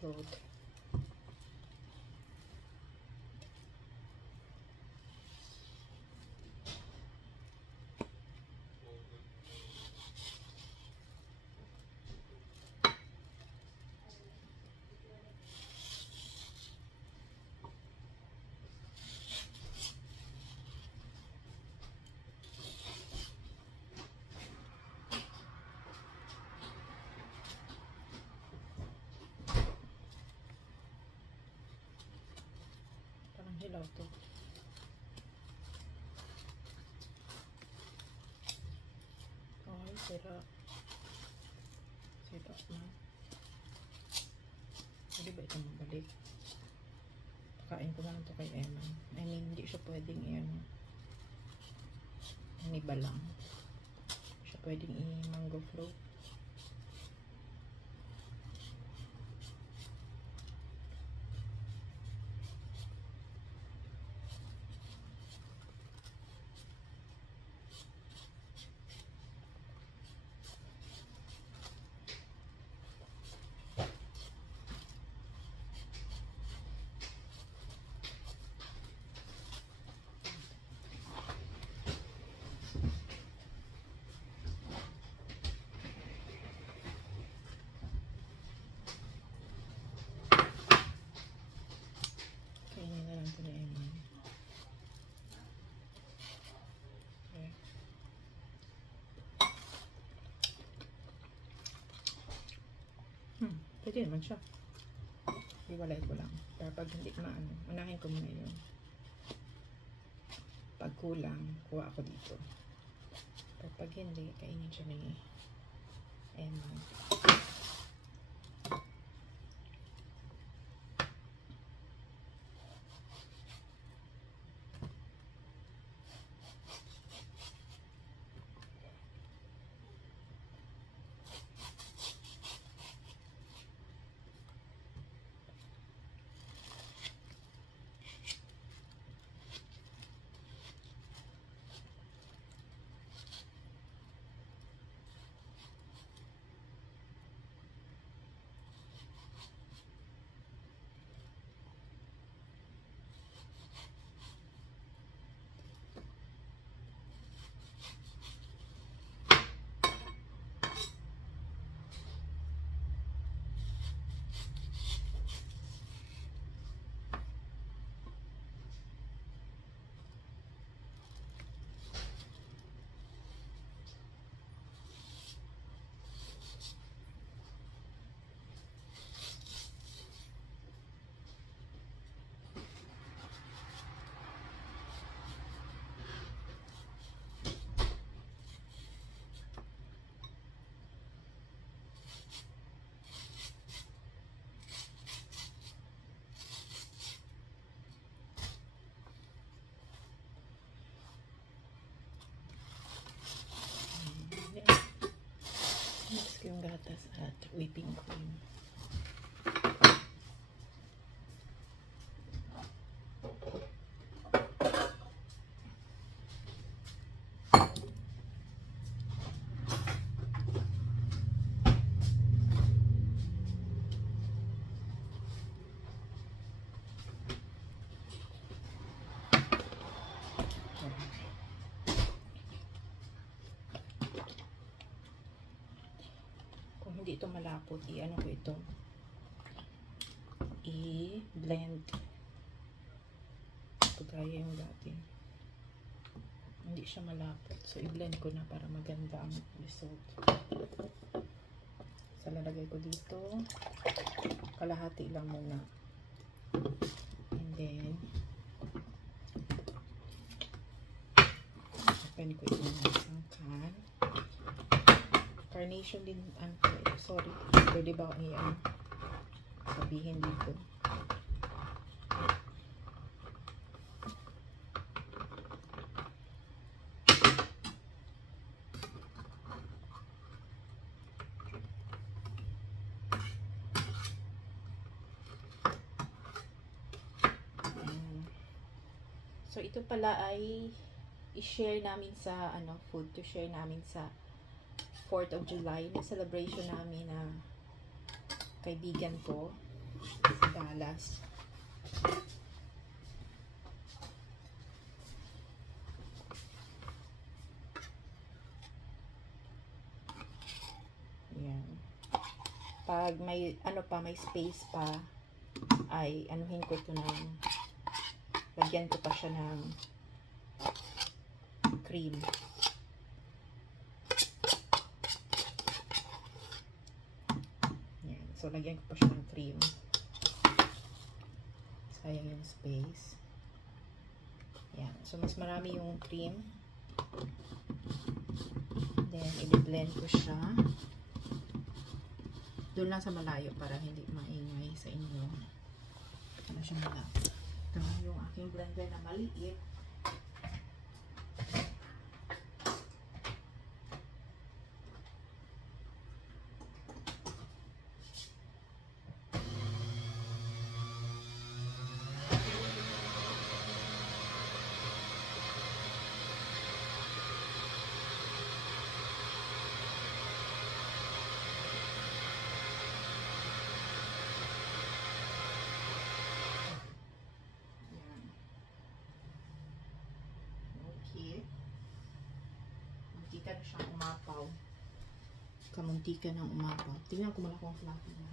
float. Hilaw to. Ay, sira. Sira na. Pwede ba ito mabalik? Pakain ko na lang ito kay Emma. I mean, hindi siya pwedeng iniba lang. Siya pwedeng i-mango float. Pwede naman siya. Iwalay ko lang. Pero pag hindi maano, unahin ko muna yun. Pag kulang, kuha ako dito. Pero pag hindi, kainin siya ni Emma. Mix ko yung gatas at whipping cream. Hindi ito malapot, i-ano ko ito, i-blend ito gaya yung dati, hindi siya malapot, so i-blend ko na para maganda ang result. So lalagay ko dito kalahati lang muna, and then open ko ito ng isang can. Carnation din, sorry, pwede ba sabihin dito? So ito pala ay i-share namin sa food to share namin sa 4th of July na celebration namin na kaibigan ko. Sa Dallas. Yan. Pag may, ano pa, may space pa, ay, anuhin ko ito ng, lagyan ko pa siya ng cream. Yan. So, lagyan ko pa siya ng cream. Sayang yung space. Yan. So, mas marami yung cream. Then, i-blend ko siya. Doon lang sa malayo para hindi maingay sa inyo. Ano siya nila. Ito yung aking blender na maliit. Kamuntikan siyang umapaw. Kamuntikan ng umapaw. Tingnan ko malaki ang fluffy na.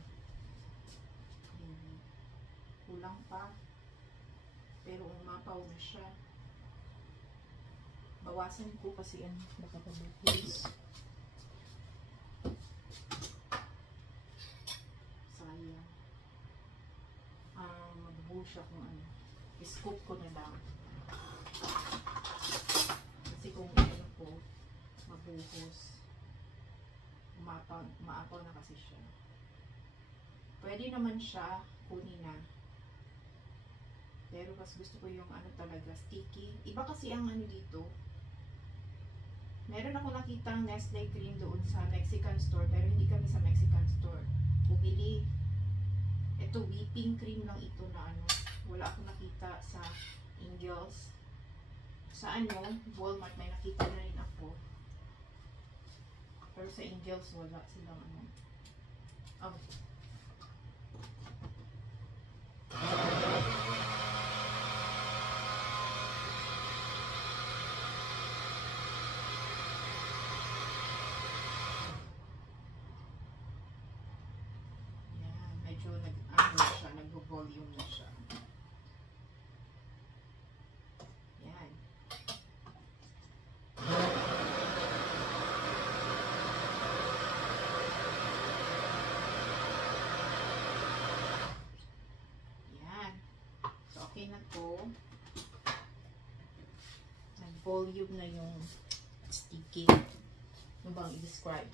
Kulang pa. Pero umapaw na siya. Bawasan ko kasi yan. Baka pabukis. Sayang. Mabubuo siya kung ano. I-scoop ko na lang. Kasi kung ano po, mabuhos. Maapaw na kasi siya. Pwede naman siya kunin na. Pero mas gusto ko yung ano talaga, sticky. Iba kasi ang ano dito. Meron ako nakitang Nestle cream doon sa Mexican store. Pero hindi kami sa Mexican store. Bumili. Ito, whipping cream lang ito na ano. Wala akong nakita sa Ingles. Sa ano, Walmart may nakita na rin ako. Pero sa Ingles wala silang ano. Oh. Yan, medyo nag-ano siya, nag-volume na siya. Yan. Okay na to. Nag-volume na yung sticky. Ano bang i-describe?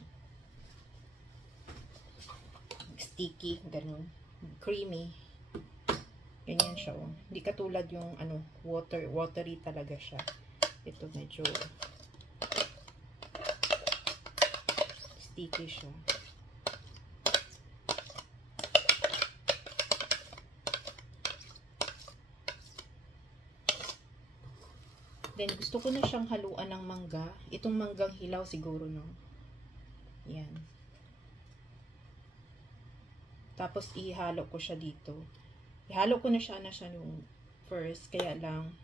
Sticky, ganun. Creamy. Ganyan siya, oh. Hindi katulad yung, ano, watery talaga siya. Ito medyo sticky siya. Then, gusto ko na siyang haluan ng mangga. Itong manggang hilaw siguro, no? Yan. Tapos, ihalo ko siya dito. Ihalo ko na siya yung first. Kaya lang,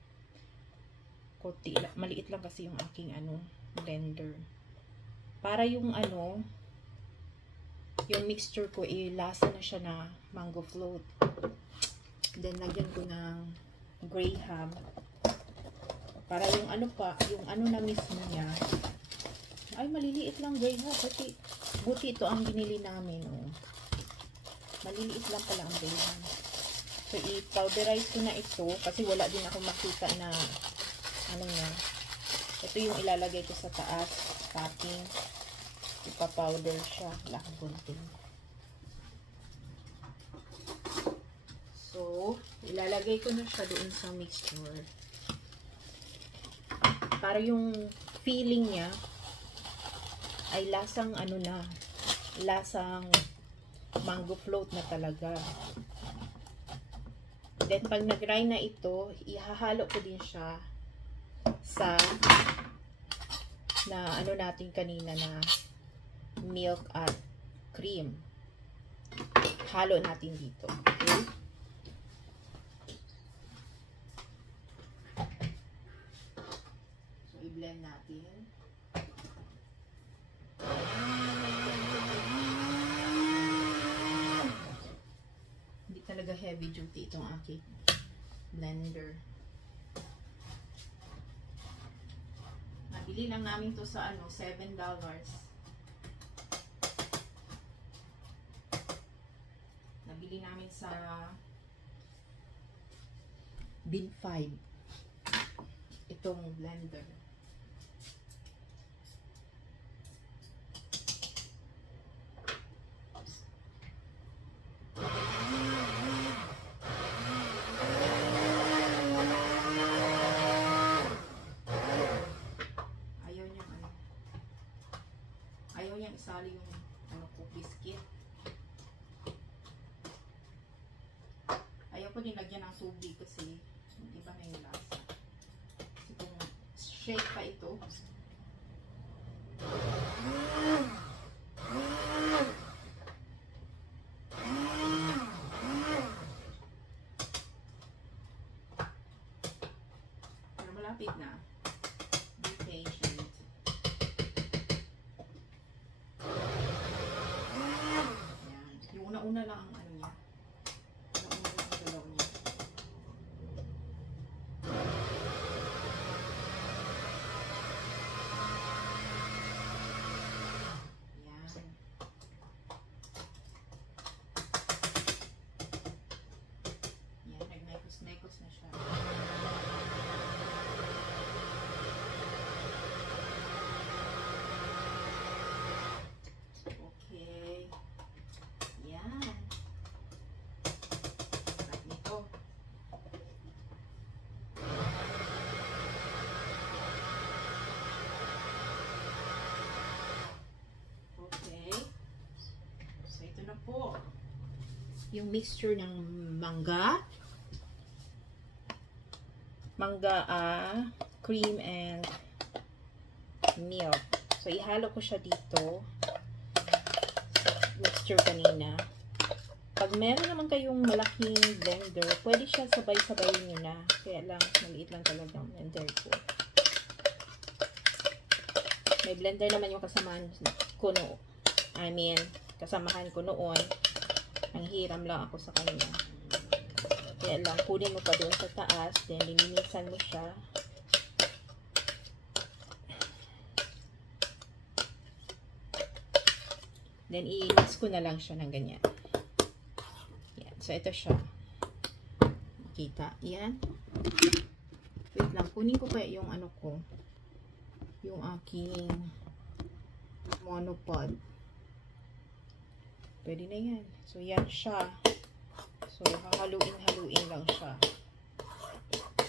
konti, maliit lang kasi yung aking, ano, blender. Para yung, ano, yung mixture ko, lasa na siya na mango float. Then, lagyan ko ng Graham. Para yung ano pa, yung ano na mismo niya. Ay, maliliit lang Graham. Buti ito ang binili namin. Oh. Maliliit lang pala ang Graham. So, i-powderize ko na ito. Kasi wala din ako makita na ano na. Ito yung ilalagay ko sa taas. Topping. Ipa-powder siya. Lakang gunting. So, ilalagay ko na siya doon sa mixture. Para yung feeling niya ay lasang ano na, lasang mango float na talaga. Then pag nag-dry na ito, ihahalo ko din siya sa na ano natin kanina na milk at cream. Halo natin dito. talaga heavy duty itong aking blender. Nabili lang namin to sa ano, $7. Nabili namin sa Bin 5 itong blender. Ayaw niyang isali yung ano ko, biscuit. Ayaw ko din lagyan ng tubig kasi hindi ba na yung lasa. Kasi kung shake pa ito, pero malapit na. Be patient. Ayan. Yung una-una lang ang ano niya. Una-una lang ang galaw niya. Ayan. Ayan, nag-mekos-mekos na siya. Okay. Yan. Sarap nito. Okay. So, ito na po. Yung mixture ng mangga, cream and milk. So, ihalo ko siya dito. Mixture kanina. Pag meron naman kayong malaking blender, pwede siya sabay-sabayin nyo na. Kaya lang, maliit lang talagang blender ko. May blender naman yung kasamahan ko kasamahan ko noon. Ang hiram lang ako sa kanya. Kaya lang, kunin mo pa doon sa taas, then lininisan mo siya. Then, i-mix ko na lang siya ng ganyan. Yan. So, ito siya. Makita. Yan. Wait lang. Kunin ko pa yung ano ko. Yung aking monopod. Pwede na yan. So, yan siya. So, hahaluin-haluin lang siya.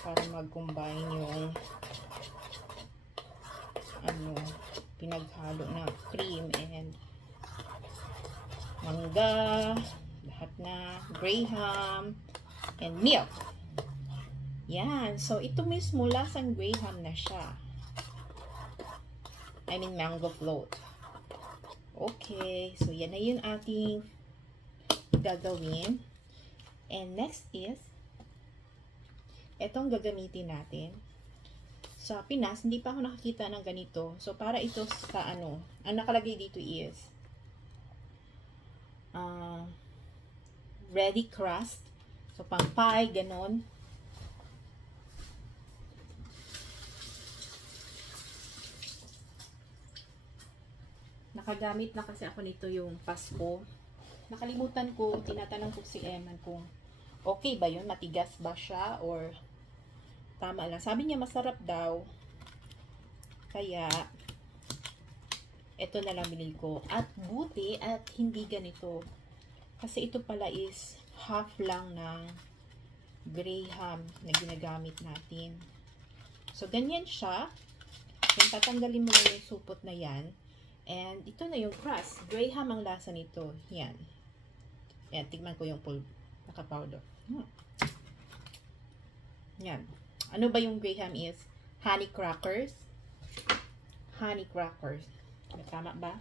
Para mag-combine yung ano, pinaghalo na cream and mangga, lahat na, graham, and milk. Yan. So, ito mismo, lasang graham na siya. I mean, mango float. Okay. So, yan na yun ating gagawin. And next is, itong gagamitin natin. Sa Pinas, hindi pa ako nakakita ng ganito. So, para ito sa ano, ang nakalagay dito is, ready crust. So, pang pie, ganon. Nakagamit na kasi ako nito yung Pasko. Nakalimutan ko, tinatanong ko si Eman kung okay ba yun? Matigas ba siya? Or tama lang. Sabi niya masarap daw. Kaya, ito na lang binili ko. At buti at hindi ganito. Kasi ito pala is half lang ng graham na ginagamit natin. So, ganyan siya. Kung tatanggalin mo na yung supot na yan. And ito na yung crust. Graham ang lasa nito. Yan. Yan. Tignan ko yung naka-powder. Yan. Ano ba yung graham is? Honey crackers. Honey crackers. Tama ba?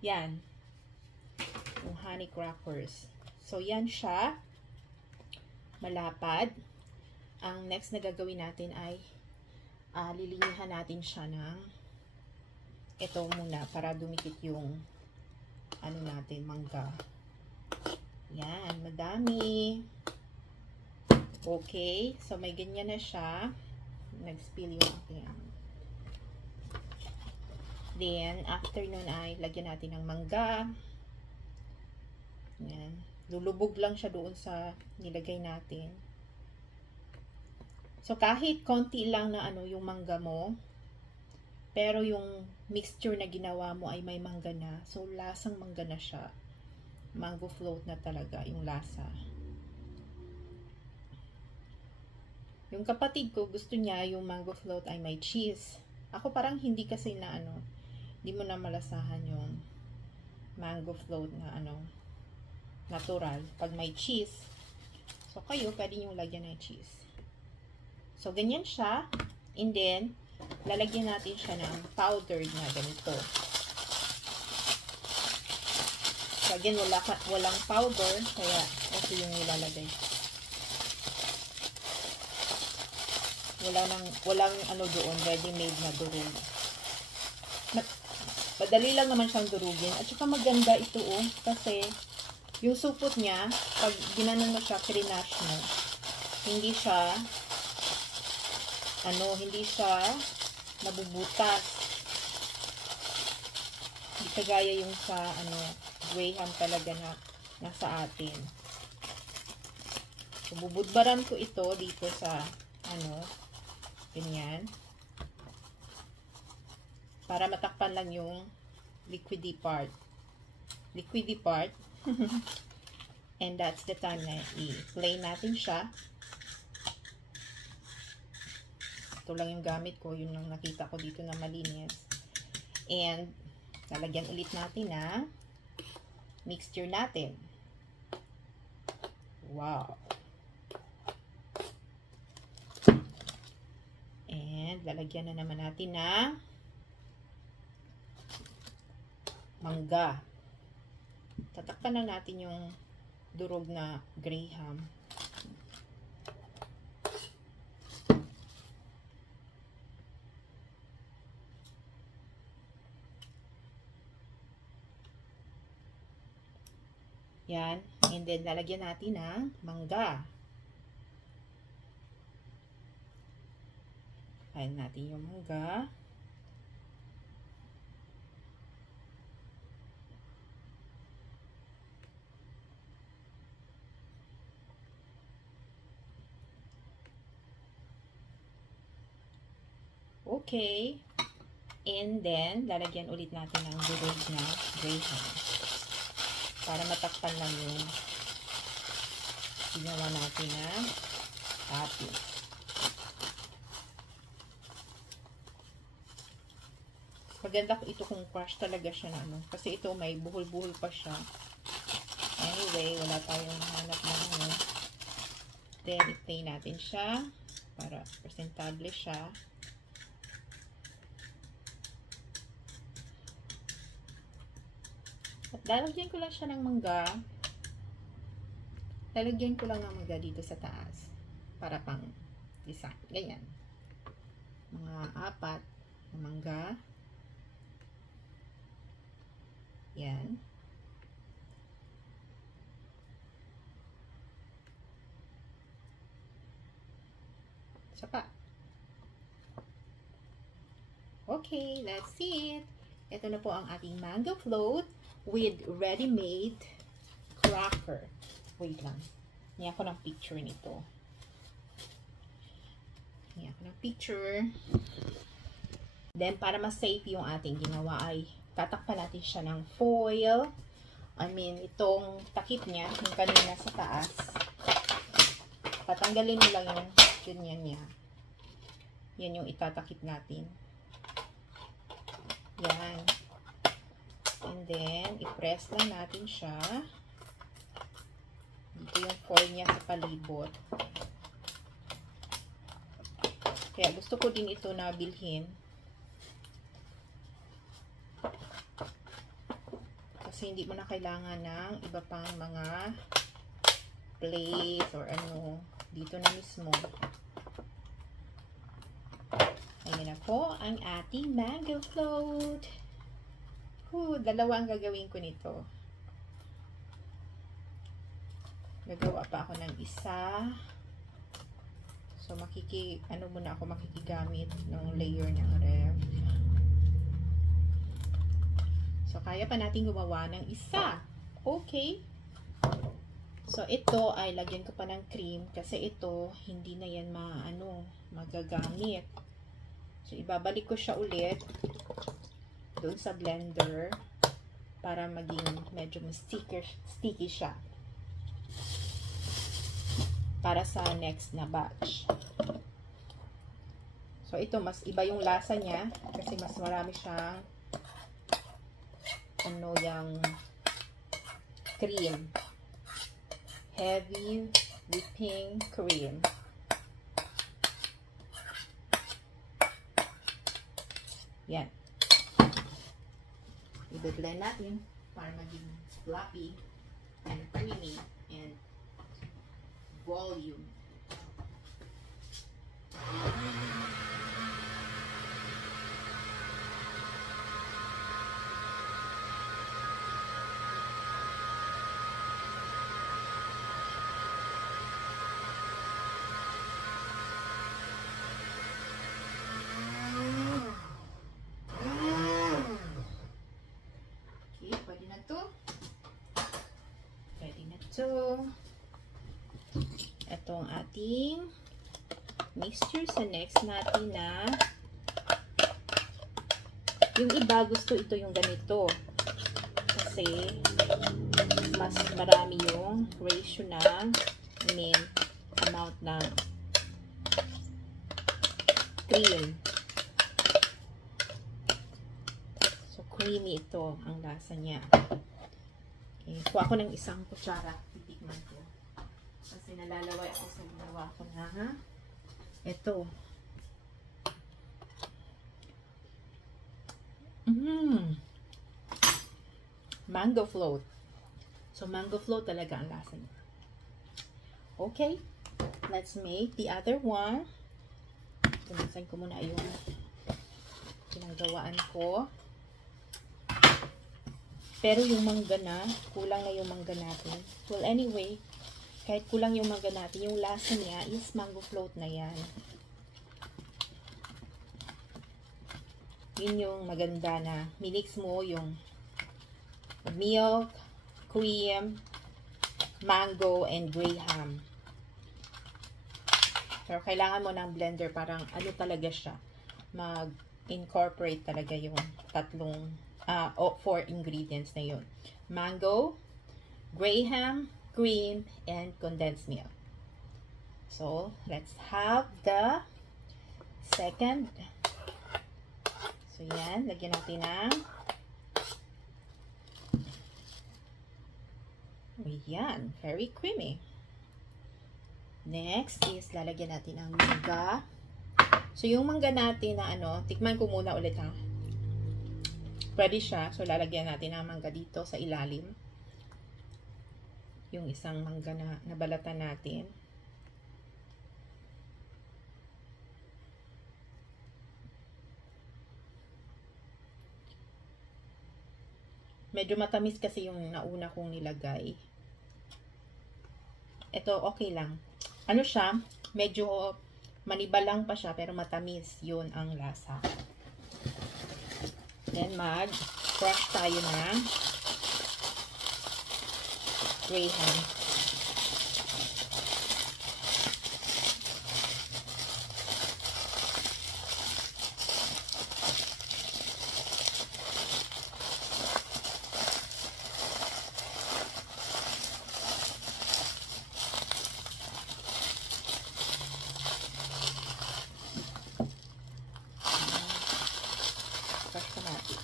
Yan. Yung honey crackers. So, yan siya. Malapad. Ang next na gagawin natin ay lilinihan natin siya ng ito muna para dumikit yung ano natin, mangga. Yan, madami. Okay, so may ganyan na siya. Nag-spill yung aking Then, after nun ay lagyan natin ng mangga. Yan. Lulubog lang siya doon sa nilagay natin. So, kahit konti lang na yung mangga mo, pero yung mixture na ginawa mo ay may mangga na. So, lasang mangga na siya. Mango float na talaga yung lasa. Yung kapatid ko, gusto niya yung mango float ay may cheese. Ako parang hindi kasi na hindi mo na malasahan yung mango float na natural. Pag may cheese, so kayo, pwede nyo lagyan ng cheese. So, ganyan siya. And then, lalagyan natin siya ng powdered na ganito. So, again, walang powder, kaya ito yung nilalagay. Walang doon, ready-made na durog. Madali lang naman siyang durugin. At saka maganda ito kasi yung supot niya, pag ginanon mo siya, krinash mo, hindi siya nabubutas. Hindi kagaya yung sa Graham talaga na nasa atin. So, bubudbaran ko ito dito sa ganyan. Para matakpan lang yung liquidy part. And that's the time na i-play natin siya. Ito lang yung gamit ko. Yun lang nakita ko dito na malinis. And, lalagyan ulit natin na mixture natin. Wow! And, lalagyan na naman natin na mangga. Tatakpan lang natin yung durog na Graham. Yan. And then, lalagyan natin ng mangga. Ayan natin yung mangga. Okay. And then, lalagyan ulit natin ng durog na Graham. Para matakpan lang yung ginawa natin na topping. Maganda ito kung crush talaga siya na kasi ito may buhol-buhol pa siya. Anyway, wala tayong hanap na Then, i-play natin siya para presentable siya. At lalagyan ko lang siya ng mangga. Lalagyan ko lang ng mangga dito sa taas. Para pang design. Ganyan. Mga 4 na mangga. Yan. Isa pa. Okay, that's it. Ito na po ang ating mango float with ready-made cracker. Wait lang. Niya ako ng picture nito. Niya ako ng picture. Then, para mas safe yung ating ginawa ay tatakpan natin siya ng foil. Itong takip niya, yung kanina sa taas. Patanggalin mo lang yung ganyan niya. Yan yung itatakip natin. Yan. And then, i-press lang natin siya. Dito yung foil niya sa palibot. Kaya gusto ko din ito na bilhin. Kasi hindi mo na kailangan ng iba pang mga plates or dito na mismo. Ayan na po ang ating mango float. Dalawa ang gagawin ko nito. Gagawa pa ako ng isa. So, muna ako makikigamit ng layer ng ref. So, kaya pa natin gumawa ng isa. Okay. So, ito ay lagyan ko pa ng cream kasi ito, hindi na yan magagamit. So, ibabalik ko siya ulit doon sa blender para maging medyo sticky siya. Para sa next na batch. So, ito, mas iba yung lasa niya kasi mas marami siyang yung cream. Heavy whipping cream. Yan. I-blend natin para maging fluffy and creamy and volume. Okay, pwede na to. Pwede na to. Ito ang ating mixture. Sa next natin na yung iba gusto ito yung ganito kasi mas marami yung ratio ng amount ng cream. So creamy ito ang lasa niya. Okay, kuha ko ng isang kutsara. Titikman ko. Kasi nalalaway ako sa ginawa ko na ito. Mango float. So, mango float talaga ang lasa niya. Okay. Let's make the other one. Tumasan ko muna yung pinanggawaan ko. Pero yung mangga na, kulang na yung mangga natin. Well, anyway, kahit kulang yung mangga natin, yung lasa niya is mango float na yan. Yun yung maganda na minix mo yung milk, cream, mango, and graham. Pero kailangan mo ng blender parang talaga siya. Mag-incorporate talaga yung tatlong, 4 ingredients na yun. Mango, graham, cream, and condensed milk. So, let's have the second. So, yan. Lagyan natin ng yan. Very creamy. Next is lalagyan natin ng mangga. So, yung mangga natin na tikman ko muna ulit ha. Pwede siya. So, lalagyan natin ng mangga dito sa ilalim. Yung isang mangga na nabalatan natin. Medyo matamis kasi yung nauna kong nilagay. Ito, okay lang. Ano siya? Medyo manibalang pa siya, pero matamis. Yun ang lasa. Then, mag-crush tayo ng graham. Crush ko natin.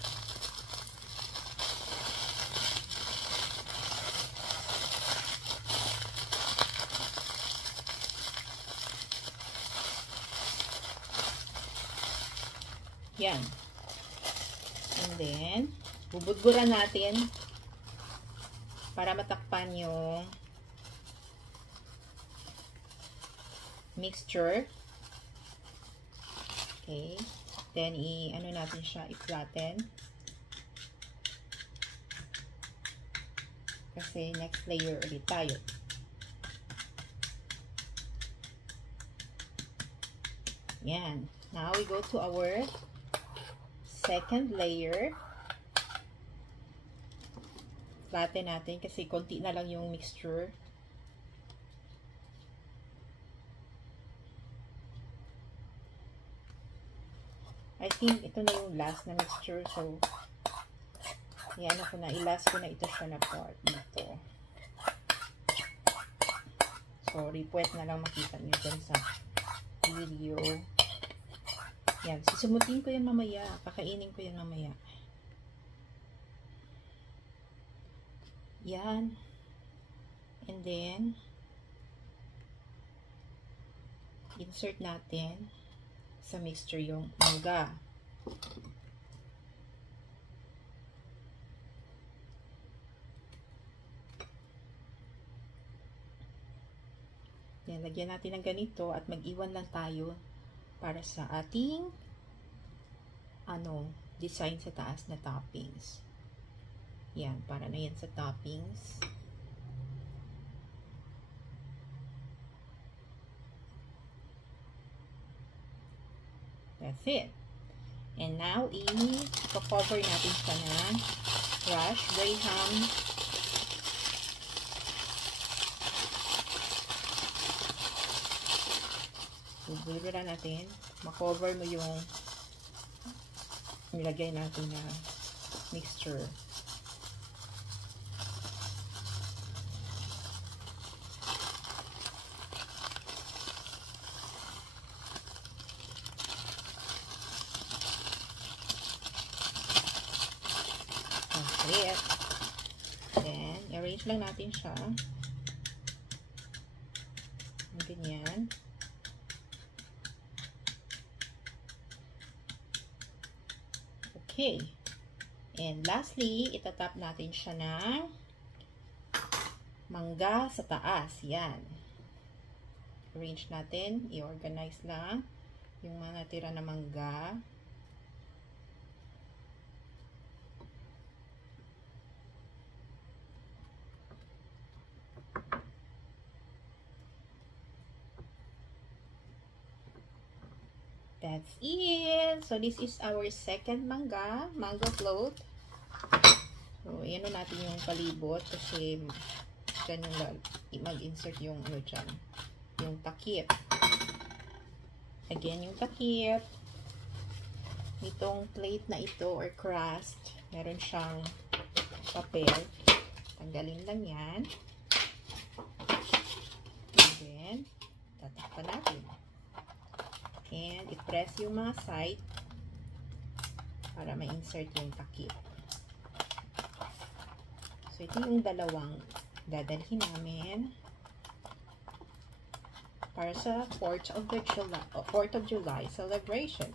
Yan. And then, bubudburan natin para matakpan yung mixture. Okay. Then, natin siya, i-flatten. Kasi next layer ulit tayo. Yan. Now, we go to our second layer. Flatten natin kasi konti na lang yung mixture. I think ito na yung last na mixture. So, yan ako na. I-last ko na ito siya na part dito. Sorry, puwet na lang makita nyo dyan sa video. Yan. Sisumutin ko yan mamaya. Kakainin ko yan mamaya. Yan. And then, insert natin sa mixture yung mangga. Yan, lagyan natin ng ganito at mag-iwan lang tayo para sa ating design sa taas na toppings. Yan, para na yan sa toppings. That's it. And now, i-cover natin siya ng crushed graham. Ibigay na natin. Makover mo yung nilagay natin na mixture. That's it. Then, arrange lang natin siya. Ganyan. Okay. And lastly, itatap natin siya ng mangga sa taas. Yan. Arrange natin. I-organize lang yung mga natira na mangga. That's it. So, this is our second mango float. So, ayan na natin yung palibot kasi dyan yung mag-insert yung dyan. Yung takip. Again, yung takip. Itong plate na ito or crust, meron siyang papel. Tanggalin lang yan. And then, tatakpan natin. And i-press yung mga side para ma-insert yung takip. So, ito yung dalawang dadalhin namin para sa 4th of July celebration.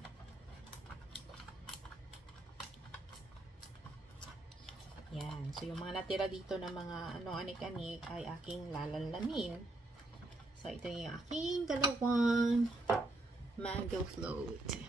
Yan. So, yung mga natira dito na mga anik-anik ay aking lalanlamin. So, ito yung aking dalawang mango float.